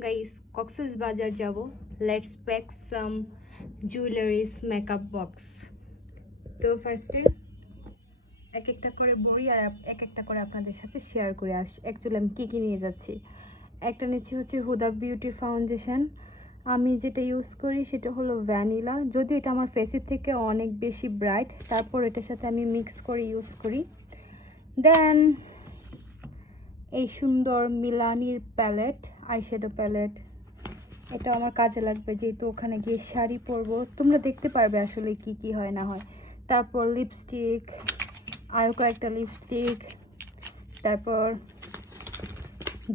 Guys, Cox's Bazar যাব। Let's pack some jewellers makeup box. তো ফার্স্টে এক একটা করে বড়ি আর এক একটা করে আপনাদের সাথে শেয়ার করে অ্যাকচুয়ালি আমি কী কী নিয়ে যাচ্ছি। একটা নিচ্ছি হচ্ছে হুদা বিউটি ফাউন্ডেশন। আমি যেটা ইউজ করি সেটা হলো ভ্যানিলা, যদিও এটা আমার ফেসের থেকে অনেক বেশি ব্রাইট, তারপর এটার সাথে আমি মিক্স করে ইউজ করি। দেন এই সুন্দর মিলানির প্যালেট, আইশ্যাডো প্যালেট, এটা আমার কাজে লাগবে যেহেতু ওখানে গিয়ে শাড়ি পরবো। তোমরা দেখতে পারবে আসলে কি কি হয় না হয়। তারপর লিপস্টিক, আরও কয়েকটা লিপস্টিক। তারপর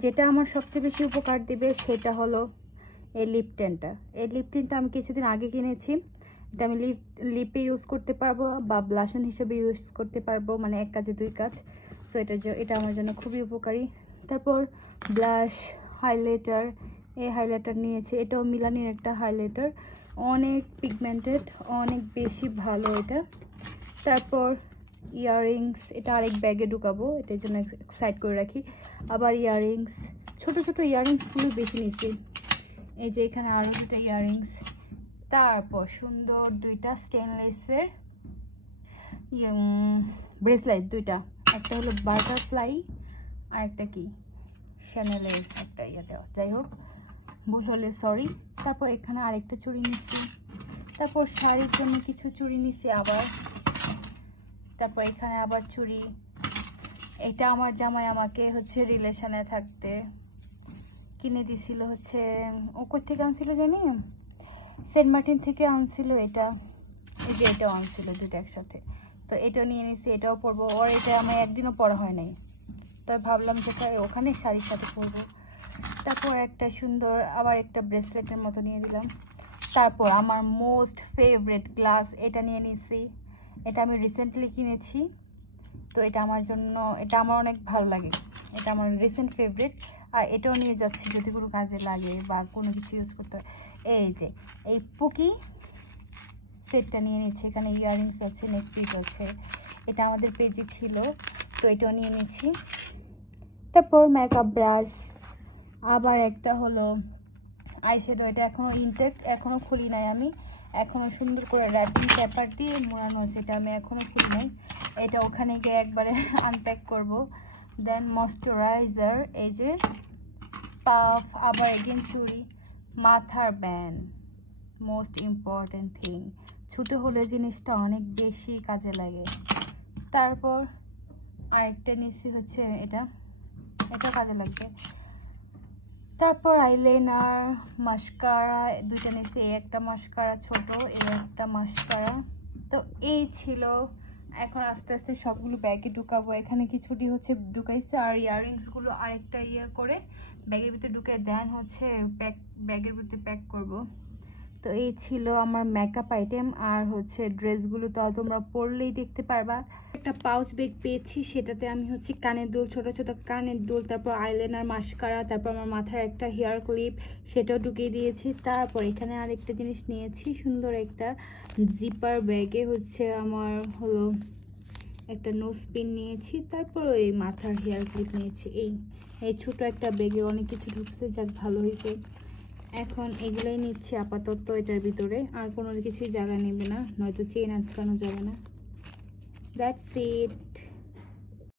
যেটা আমার সবচেয়ে বেশি উপকার দিবে সেটা হলো এই লিপ টিনটা। এই লিপ টিনটা আমি কিছুদিন আগে কিনেছি। এটা আমি লিপে ইউজ করতে পারবো বা ব্লাশন হিসেবে ইউজ করতে পারবো, মানে এক কাজে দুই কাজ। সো এটা আমার জন্য খুবই উপকারী। তারপর ব্লাশ, হাইলাইটার, এই হাইলাইটার নিয়েছি। এটাও মিলানির একটা হাইলাইটার, অনেক পিগমেন্টেড, অনেক বেশি ভালো এটা। তারপর ইয়াররিংস, এটা আরেক ব্যাগে ঢুকাবো, এটার জন্য সাইড করে রাখি। আবার ইয়াররিংস, ছোটো ছোটো ইয়াররিংসগুলো বেশি নিচ্ছি। এই যে এখানে আরও দুটো ইয়াররিংস। তারপর সুন্দর দুইটা স্টেনলেসের ব্রেসলেট, দুইটা। একটা হলো বাটারফ্লাই আর একটা কি শ্যানেলের একটা ইয়ে দেওয়া, যাই হোক ভুল হলে সরি। তারপর এখানে আরেকটা চুড়ি নিচ্ছি। তারপর শাড়ির জন্য কিছু চুড়ি নিচ্ছি আবার। তারপর এখানে আবার চুড়ি। এটা আমার জামাই আমাকে হচ্ছে রিলেশনে থাকতে কিনে দিছিল, হচ্ছে ও কোথা থেকে আনছিল জানি, সেন্ট মার্টিন থেকে আনছিল এটা। এই যে এটাও আনছিল, দুটো একসাথে। তো এটাও নিয়ে নিছি, এটাও পরবো। ওর এটা আমার একদিনও পরা হয় নাই, তো ভাবলাম যে ওখানে শাড়ির সাথে পরবো। তারপর একটা সুন্দর আবার একটা ব্রেসলেটের মতো নিয়ে দিলাম। তারপর আমার মোস্ট ফেভারিট গ্লাস, এটা নিয়ে নিছি। এটা আমি রিসেন্টলি কিনেছি, তো এটা আমার জন্য, এটা আমার অনেক ভালো লাগে, এটা আমার রিসেন্ট ফেভারিট। আর এটাও নিয়ে যাচ্ছি যদি কোনো কাজে লাগে বা কোনো কিছু ইউজ করতে হয়। এই যে এই পুকি সেটটা নিয়ে নিচ্ছি, এখানে ইয়াররিংস আছে, নেকপিস আছে, এটা আমাদের পেজে ছিল, তো এটাও নিয়ে নিচ্ছি। তারপর মেকআপ ব্রাশ, আবার একটা হলো আইশ্যাডো, এটা এখনও ইনটেক, এখনও খুলি নাই আমি, এখনও সুন্দর করে র্যাপিং পেপার দিয়ে মোড়ানো আছে, এটা আমি এখনও খুলি নাই, এটা ওখানে গিয়ে একবারে আনপ্যাক করব। দেন ময়শ্চারাইজার, এই যে পাফ, আবার এগেন চুড়ি, মাথার ব্যান্ড, মোস্ট ইম্পর্টেন্ট থিং, ছোটো হলে জিনিসটা অনেক বেশি কাজে লাগে। তারপর আরেকটা নিচ্ছি হচ্ছে এটা কাজে লাগবে। তারপর আইলাইনার, মাস্কারা, দুইটা নিচ্ছি, একটা মাস্কারা ছোট, এই একটা মাস্কারা। তো এই ছিল। এখন আস্তে আস্তে সবগুলো ব্যাগে ঢুকাবো। এখানে কিছুটি হচ্ছে ঢুকাইছে, আর ইয়াররিংসগুলো আরেকটা ইয়ে করে ব্যাগের ভিতরে ঢুকে দেন হচ্ছে ব্যাগের ভিতরে প্যাক করব। তো এই ছিল আমার মেকআপ আইটেম। আর হচ্ছে ড্রেসগুলো তো তোমরা পরলেই দেখতে পারবা। একটা পাউচ ব্যাগ পেয়েছি, সেটাতে আমি হচ্ছে কানের দুল, ছোট ছোট কানের দুল, তারপর আইলাইনার, মাস্কারা, তারপর আমার মাথার একটা হেয়ার ক্লিপ, সেটাও ঢুকিয়ে দিয়েছি। তারপর এখানে আরেকটা জিনিস নিয়েছি, সুন্দর একটা জিপার ব্যাগে হচ্ছে আমার হলো একটা নোজ পিন নিয়েছি। তারপর ওই মাথার হেয়ার ক্লিপ নিয়েছি। এই ছোট একটা ব্যাগে অনেক কিছু ঢুকছে, যাক ভালো হয়েছে। এখন এগুলোই নিচ্ছি আপাতত এটার ভিতরে, আর কোনো কিছুই জায়গা নেবে না, নয়তো চেন আটকানো যাবে না। That's it.